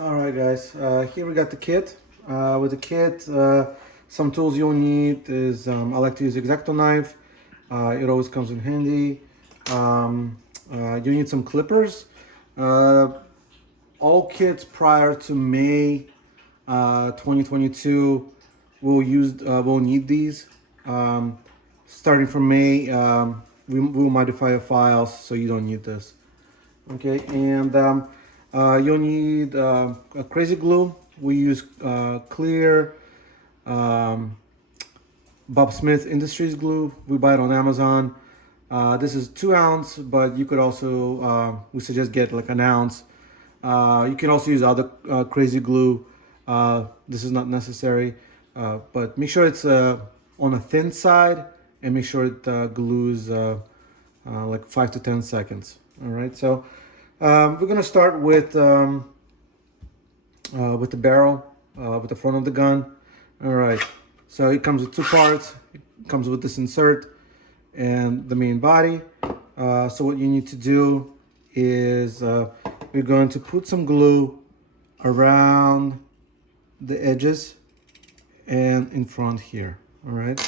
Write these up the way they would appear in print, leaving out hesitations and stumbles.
All right, guys. Here we got the kit. With the kit, some tools you'll need is I like to use X-Acto knife. It always comes in handy. You need some clippers. Uh, all kits prior to May 2022 will need these. Starting from May, we'll modify your files so you don't need this. Okay, and you'll need a crazy glue. We use clear um, Bob Smith Industries glue. We buy it on Amazon. This is 2 ounce, but you could also, we suggest get like an ounce. You can also use other crazy glue. This is not necessary, but make sure it's on a thin side and make sure it glues like 5 to 10 seconds. All right, so we're gonna start with the barrel, with the front of the gun. All right, so it comes with two parts. It comes with this insert and the main body. So what you need to do is we're going to put some glue around the edges and in front here. All right,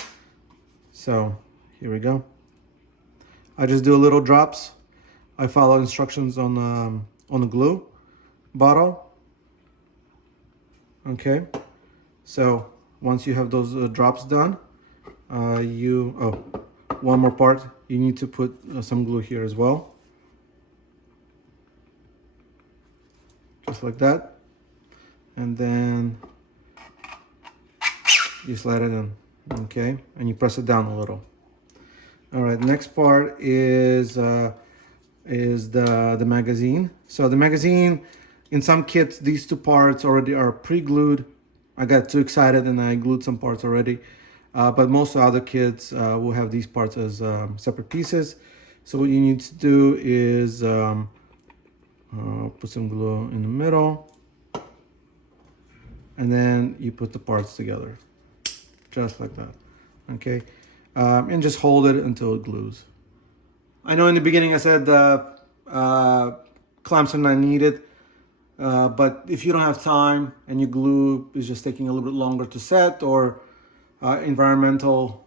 so here we go. I just do a little drops. I follow instructions on the glue bottle. Okay, so once you have those drops done, one more part. You need to put some glue here as well, just like that, and then you slide it in. Okay, and you press it down a little. All right, next part is the magazine. So the magazine, in some kits, these two parts already are pre-glued. I got too excited and I glued some parts already. But most other kits will have these parts as separate pieces. So what you need to do is put some glue in the middle. And then you put the parts together, just like that. Okay, and just hold it until it glues. I know in the beginning I said clamps are not needed, but if you don't have time and your glue is just taking a little bit longer to set, or environmental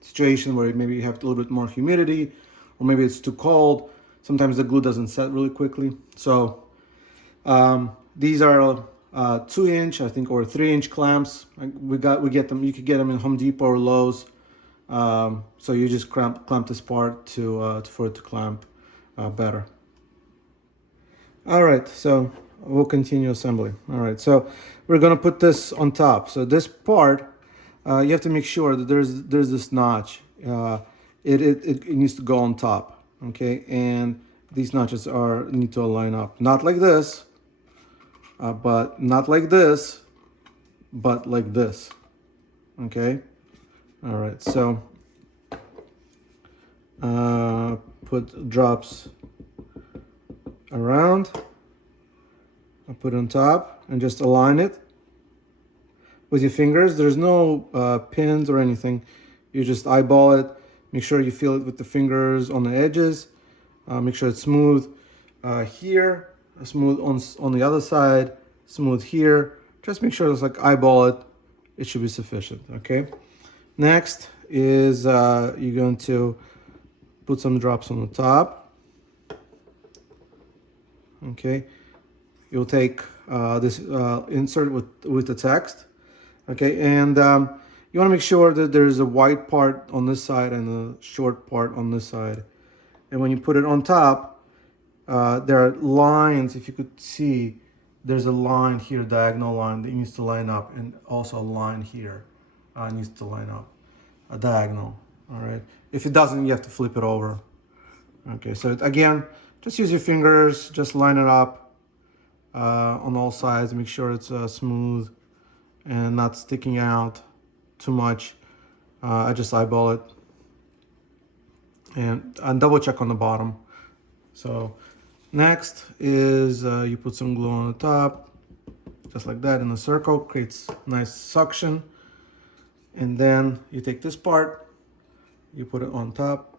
situation where maybe you have a little bit more humidity, or maybe it's too cold, sometimes the glue doesn't set really quickly. So these are 2-inch, I think, or 3-inch clamps. We get them. You could get them in Home Depot or Lowe's. So you just clamp this part for it to clamp better. All right, so we'll continue assembly. All right, so we're gonna put this on top. So this part, you have to make sure that there's this notch. It needs to go on top. Okay, and these notches need to line up. Not like this, but not like this, but like this. Okay. All right, so put drops around. I put on top and just align it with your fingers. There's no pins or anything. You just eyeball it. Make sure you feel it with the fingers on the edges. Make sure it's smooth here, smooth on the other side, smooth here. Just make sure it's like eyeball it. It should be sufficient. Okay. Next is you're going to put some drops on the top. Okay, you'll take this insert with the text. Okay, and you want to make sure that there's a wide part on this side and a short part on this side. And when you put it on top, there are lines. If you could see, there's a line here, diagonal line that needs to line up, and also a line here needs to line up, a diagonal. All right, if it doesn't, you have to flip it over. Okay, so again, just use your fingers, just line it up on all sides. Make sure it's smooth and not sticking out too much. I just eyeball it and double check on the bottom. So next is you put some glue on the top, just like that, in a circle. Creates nice suction. And then you take this part, you put it on top.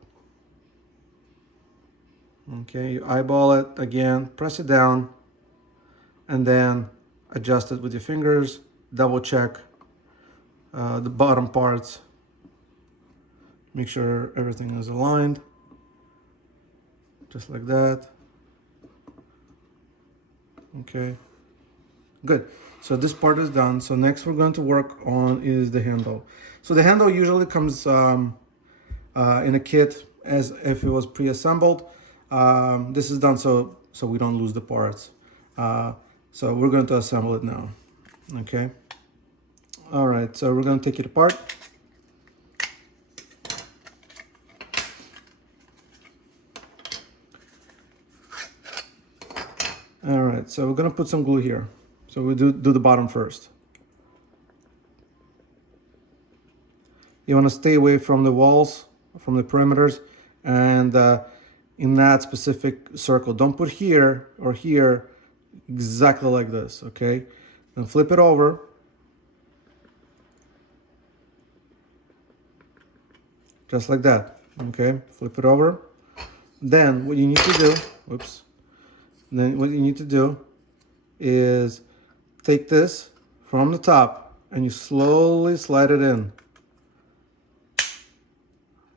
Okay, you eyeball it again, press it down, and then adjust it with your fingers. Double check the bottom parts. Make sure everything is aligned, just like that. Okay, good. So this part is done. So next we're going to work on is the handle. So the handle usually comes in a kit as if it was pre-assembled. This is done so we don't lose the parts. So we're going to assemble it now. Okay. All right. So we're going to take it apart. All right. So we're going to put some glue here. So we do the bottom first. You want to stay away from the walls, from the perimeters, and in that specific circle. Don't put here or here, exactly like this, okay? Then flip it over. Just like that, okay? Flip it over. Then what you need to do, then what you need to do is take this from the top and you slowly slide it in.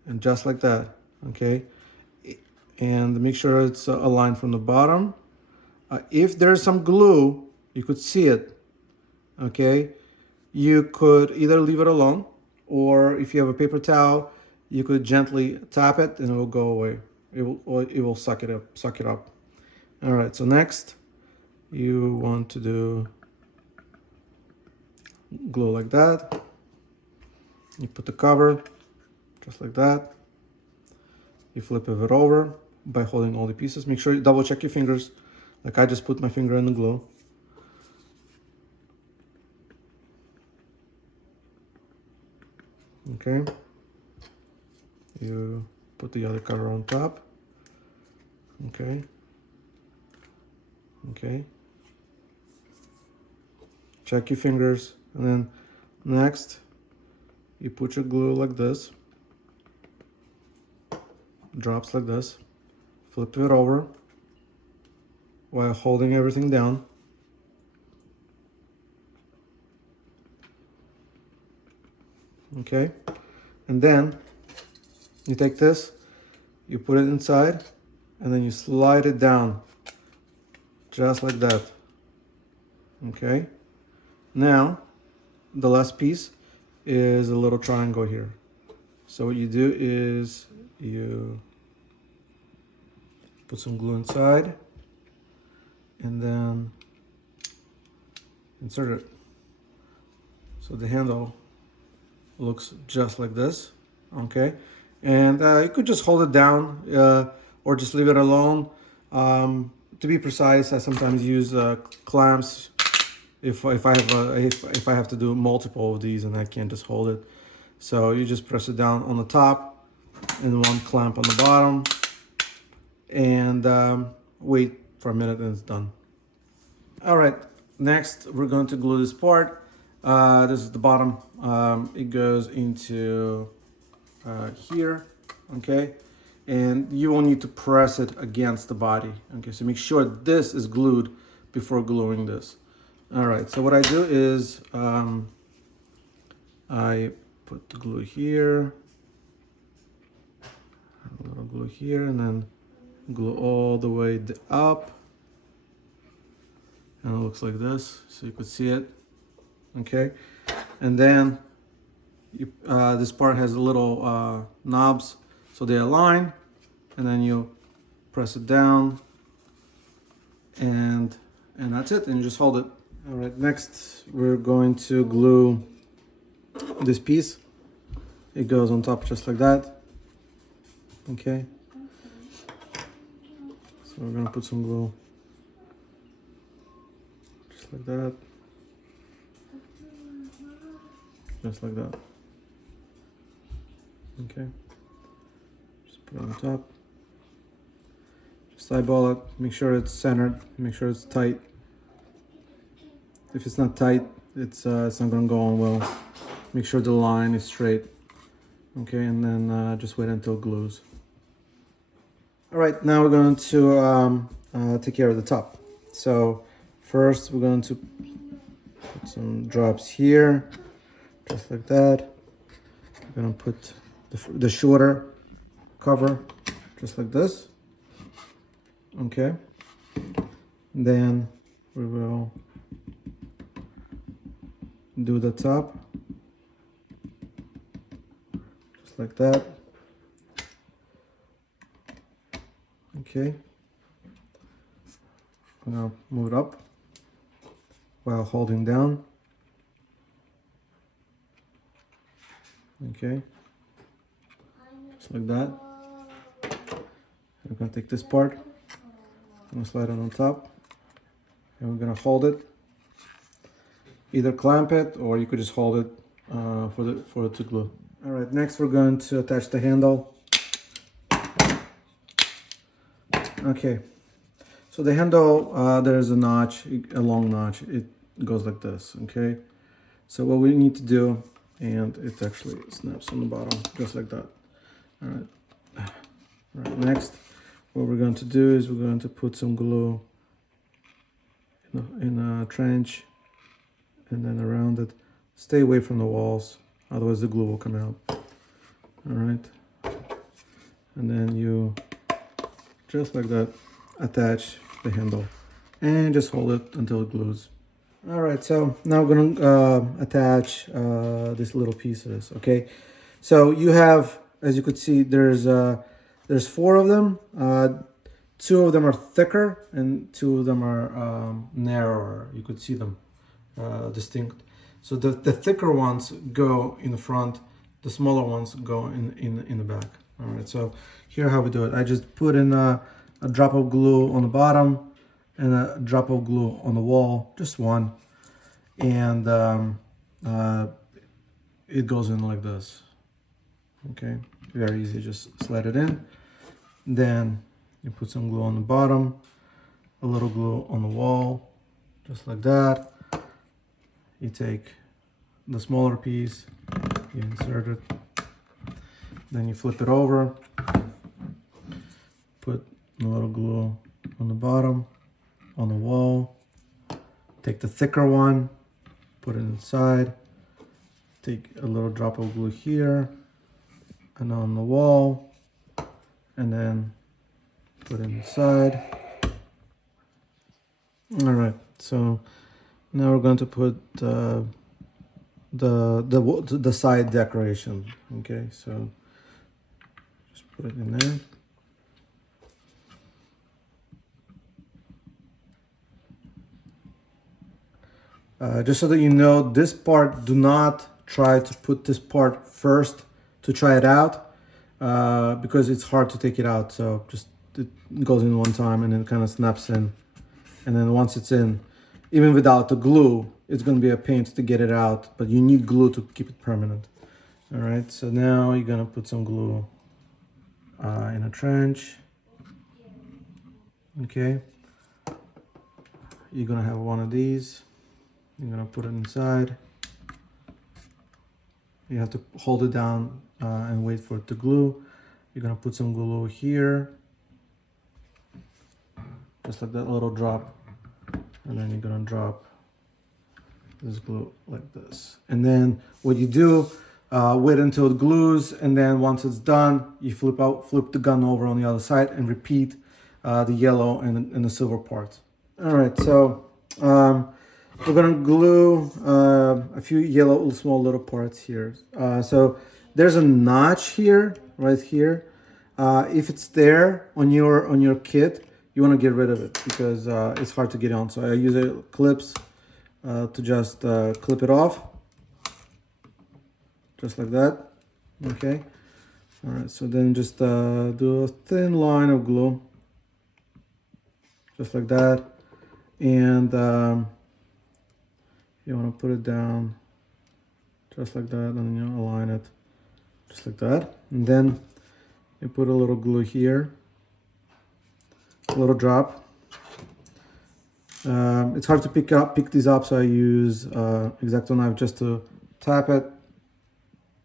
And just like that, okay? And make sure it's aligned from the bottom. If there's some glue, you could see it, okay? You could either leave it alone, or if you have a paper towel, you could gently tap it and it will go away. It will suck it up. All right, so next you want to do glue like that. You put the cover just like that. You flip it over by holding all the pieces. Make sure you double check your fingers. Like I just put my finger in the glue. Okay. You put the other cover on top. Okay. Okay. Check your fingers, and then next you put your glue like this. Drops like this. Flip it over while holding everything down. Okay, and then you take this, you put it inside, and then you slide it down just like that. Okay, now the last piece is a little triangle here. So what you do is you put some glue inside and then insert it. So the handle looks just like this, okay? And you could just hold it down or just leave it alone. To be precise, I sometimes use clamps if I have to do multiple of these and I can't just hold it. So you just press it down on the top and one clamp on the bottom, and wait for a minute and it's done. All right, next we're going to glue this part. This is the bottom. It goes into here, okay? And you will need to press it against the body, okay? So make sure this is glued before gluing this. All right, so what I do is I put the glue here, a little glue here, and then glue all the way up. And it looks like this, so you could see it, okay? And then this part has a little knobs, so they align, and then you press it down, and that's it, and you just hold it. All right, next we're going to glue this piece. It goes on top just like that, okay? So we're gonna put some glue just like that, just like that, okay? Just put it on top. Just eyeball it, make sure it's centered, make sure it's tight. If it's not tight, it's not gonna go on well. Make sure the line is straight, okay? And then just wait until it glues. All right, now we're going to take care of the top. So first we're going to put some drops here, just like that. We're going to put the shorter cover, just like this. Okay. Then we will do the top, just like that. Okay. I'm gonna move it up while holding down. Okay. Just like that. We're gonna take this part, I'm gonna slide it on top, and we're gonna hold it. Either clamp it, or you could just hold it for it to glue. All right, next we're going to attach the handle. Okay, so the handle, there's a notch, a long notch. It goes like this, okay? So what we need to do, and it actually snaps on the bottom, just like that. All right. All right, next, what we're going to do is we're going to put some glue in a trench, and then around it. Stay away from the walls, otherwise the glue will come out. All right. And then you, just like that, attach the handle and just hold it until it glues. All right, so now we're gonna attach these little pieces, okay? So you have, as you could see, there's 4 of them. 2 of them are thicker and 2 of them are narrower. You could see them distinct. So the thicker ones go in the front, the smaller ones go in the back. All right, so here how we do it. I just put in a drop of glue on the bottom and a drop of glue on the wall, just one, and it goes in like this. Okay, very easy, just slide it in. Then you put some glue on the bottom, a little glue on the wall, just like that. You take the smaller piece, you insert it, then you flip it over, put a little glue on the bottom, on the wall, take the thicker one, put it inside, take a little drop of glue here and on the wall, and then put it inside. All right, so now we're going to put the side decoration. Okay, so just put it in there. Just so that you know, this part, do not try to put this part first to try it out, because it's hard to take it out. So just it goes in one time and then it kind of snaps in, and then once it's in, even without the glue, it's going to be a pain to get it out, but you need glue to keep it permanent. All right, so now you're going to put some glue in a trench. Okay, you're going to have one of these. You're going to put it inside. You have to hold it down and wait for it to glue. You're going to put some glue here, just like that little drop, and then you're going to drop this glue like this. And then what you do, wait until it glues, and then once it's done, you flip the gun over on the other side and repeat the yellow and the silver parts. All right, so we're gonna glue a few yellow small little parts here. So there's a notch here, right here. If it's there on your kit, you want to get rid of it because it's hard to get on. So I use clips to just clip it off, just like that. Okay. All right. So then just do a thin line of glue, just like that, and you want to put it down just like that, and then you align it just like that, and then you put a little glue here, a little drop. It's hard to pick these up, so I use X-Acto knife just to tap it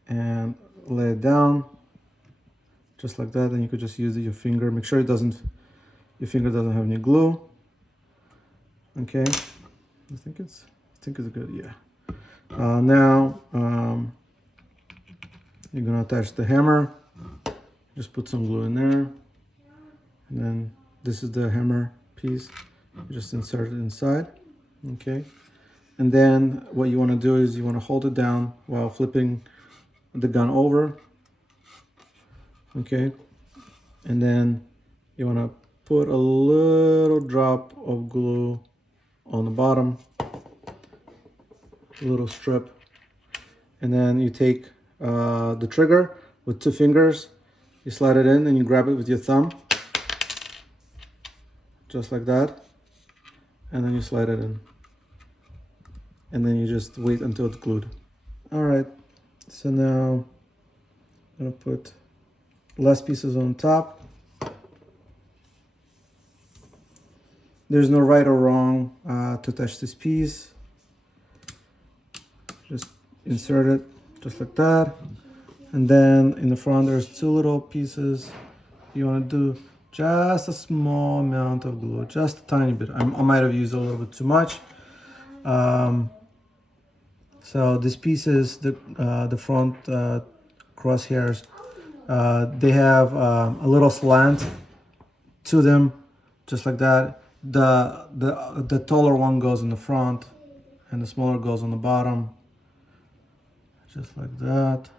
and lay it down just like that. Then you could just use your finger. Make sure your finger doesn't have any glue. Okay, I think it's good. Yeah. Now you're gonna attach the hammer. Just put some glue in there, and then this is the hammer piece. You just insert it inside. Okay. And then what you want to do is you want to hold it down while flipping the gun over. Okay. And then you want to put a little drop of glue on the bottom, a little strip. And then you take the trigger with 2 fingers, you slide it in and you grab it with your thumb, just like that. And then you slide it in. And then you just wait until it's glued. All right, so now I'm gonna put less pieces on top. There's no right or wrong to attach this piece. Just insert it just like that. And then in the front, there's 2 little pieces. You wanna do just a small amount of glue, just a tiny bit. I might have used a little bit too much. So these pieces, the front crosshairs, they have a little slant to them, just like that. The taller one goes in the front, and the smaller goes on the bottom, just like that.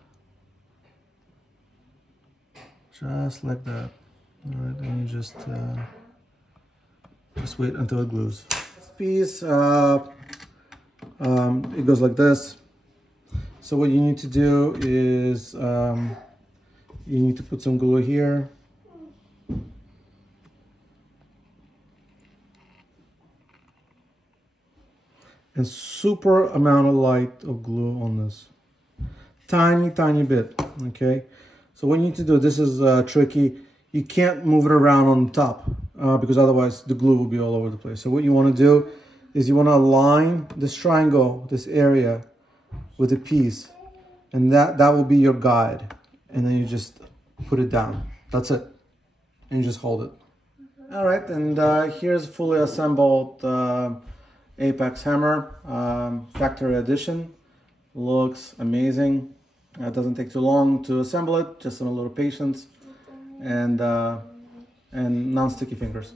Just like that. All right, and you just wait until it glues. This piece, it goes like this. So what you need to do is you need to put some glue here. And super amount of light of glue on this. Tiny bit, okay? So what you need to do, this is tricky. You can't move it around on top because otherwise the glue will be all over the place. So what you want to do is you want to align this triangle, this area, with a piece, and that will be your guide. And then you just put it down. That's it. And you just hold it. All right, and here's fully assembled Apex hammer, factory edition. Looks amazing. It doesn't take too long to assemble it, just some little patience and non-sticky fingers.